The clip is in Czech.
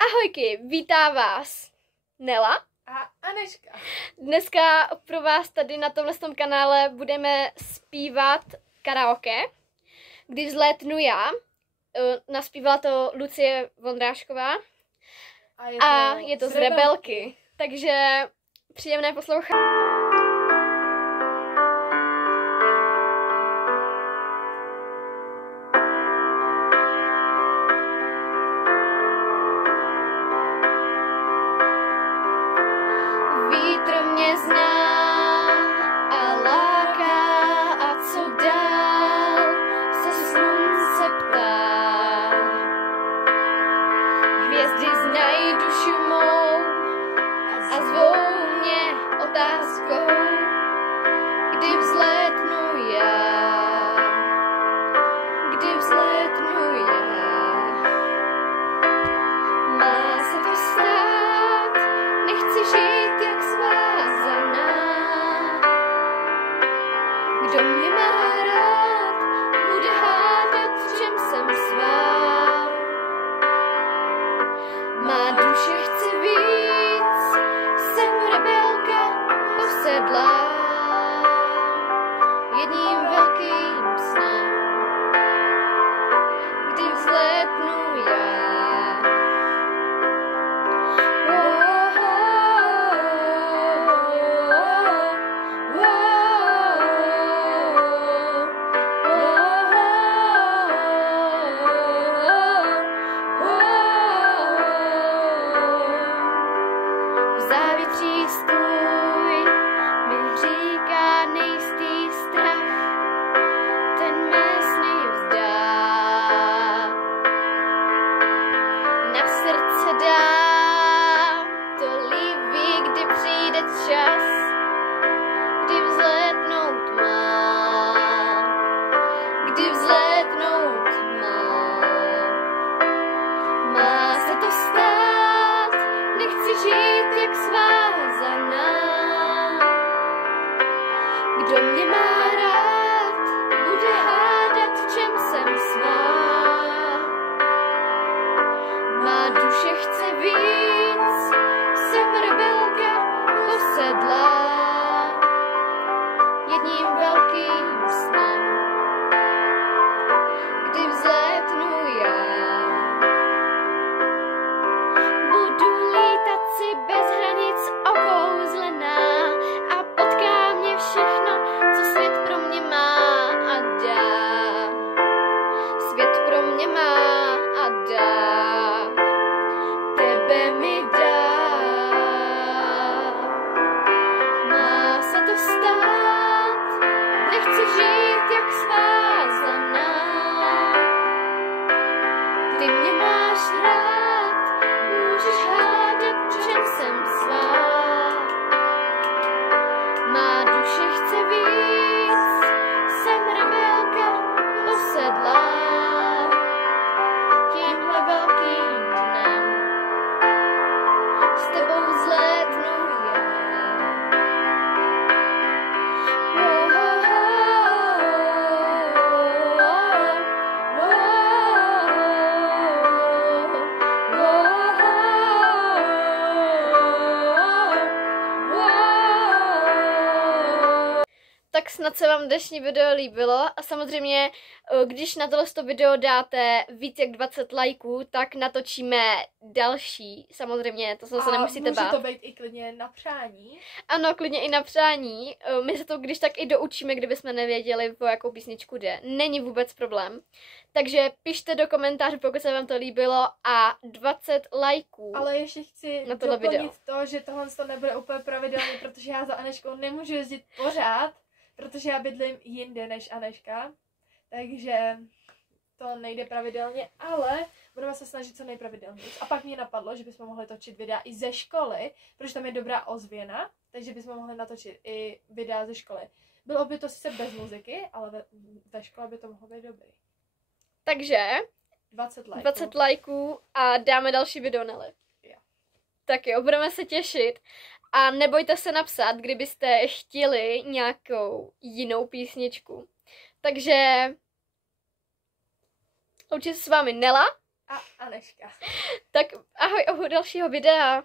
Ahojky, vítá vás Nela a Anežka. Dneska pro vás tady na tomhle kanále budeme zpívat karaoke. Když vzlétnu já, naspívala to Lucie Vondrášková a je to z Rebelky. Takže příjemné poslouchání. Vítr mě zná a láká, a co dál se slunce ptá. Hvězdy znají duši mou a zvou mě otázkou, kdy vzlétnu já, kdy vzlétnu já. Má se to stát, nechci žít jak svázaná. Kdo mě má rád, bude hádat, v čem jsem svá. Má duše chce víc, jsem rebelka posedlá jedním velkým snem, kdy vzlétnu já. Závětří stůj mi říká nejistý strach, ten mé sny vzdá. Na srdce dá to líbí, kdy přijde čas, kdy vzlétnout má, kdy vzlétnout má. Má se to stát, nechci žít jak svázaná. Kdo mě má rád, bude hádat, v čem jsem svá. Má duše chce víc, jsem rebelka posedlá jedním velkým snem, kdy vzlétnu já. Budu lítat si bez hranic okouzlená a potká mě všechno, co svět pro mě má a dá. Svět pro mě má a dá. Tebe mi dá. Má se to stát, nechci žít jak svázaná. Ty mě máš rád, můžeš hádat, v čem jsem svá. Má duše chce víc, jsem rebelka posedlá tímhle velkým dnem. S tebou vzlétnu já. Tak snad se vám dnešní video líbilo a samozřejmě, když na tohle video dáte víc jak 20 lajků, tak natočíme další, samozřejmě, to se nemusíte bát. Může to být i klidně na přání. Ano, klidně i na přání, my se to když tak i doučíme, kdybychom nevěděli, o jakou písničku jde, není vůbec problém. Takže pište do komentářů, pokud se vám to líbilo a 20 lajků. Ale ještě chci na tohle doplnit to, že tohle to nebude úplně pravidelně, protože já za Aneškou nemůžu jezdit pořád, protože já bydlím jinde než Anežka, takže to nejde pravidelně, ale budeme se snažit co nejpravidelněji. A pak mě napadlo, že bychom mohli točit videa i ze školy, protože tam je dobrá ozvěna, takže bychom mohli natočit i videa ze školy. Bylo by to sice bez muziky, ale ve škole by to mohlo být dobrý. Takže 20 lajků a dáme další video, Neli. Jo. Tak jo, budeme se těšit. A nebojte se napsat, kdybyste chtěli nějakou jinou písničku. Takže loučí se s vámi Nela a Anežka. Tak ahoj. ahoj, u dalšího videa.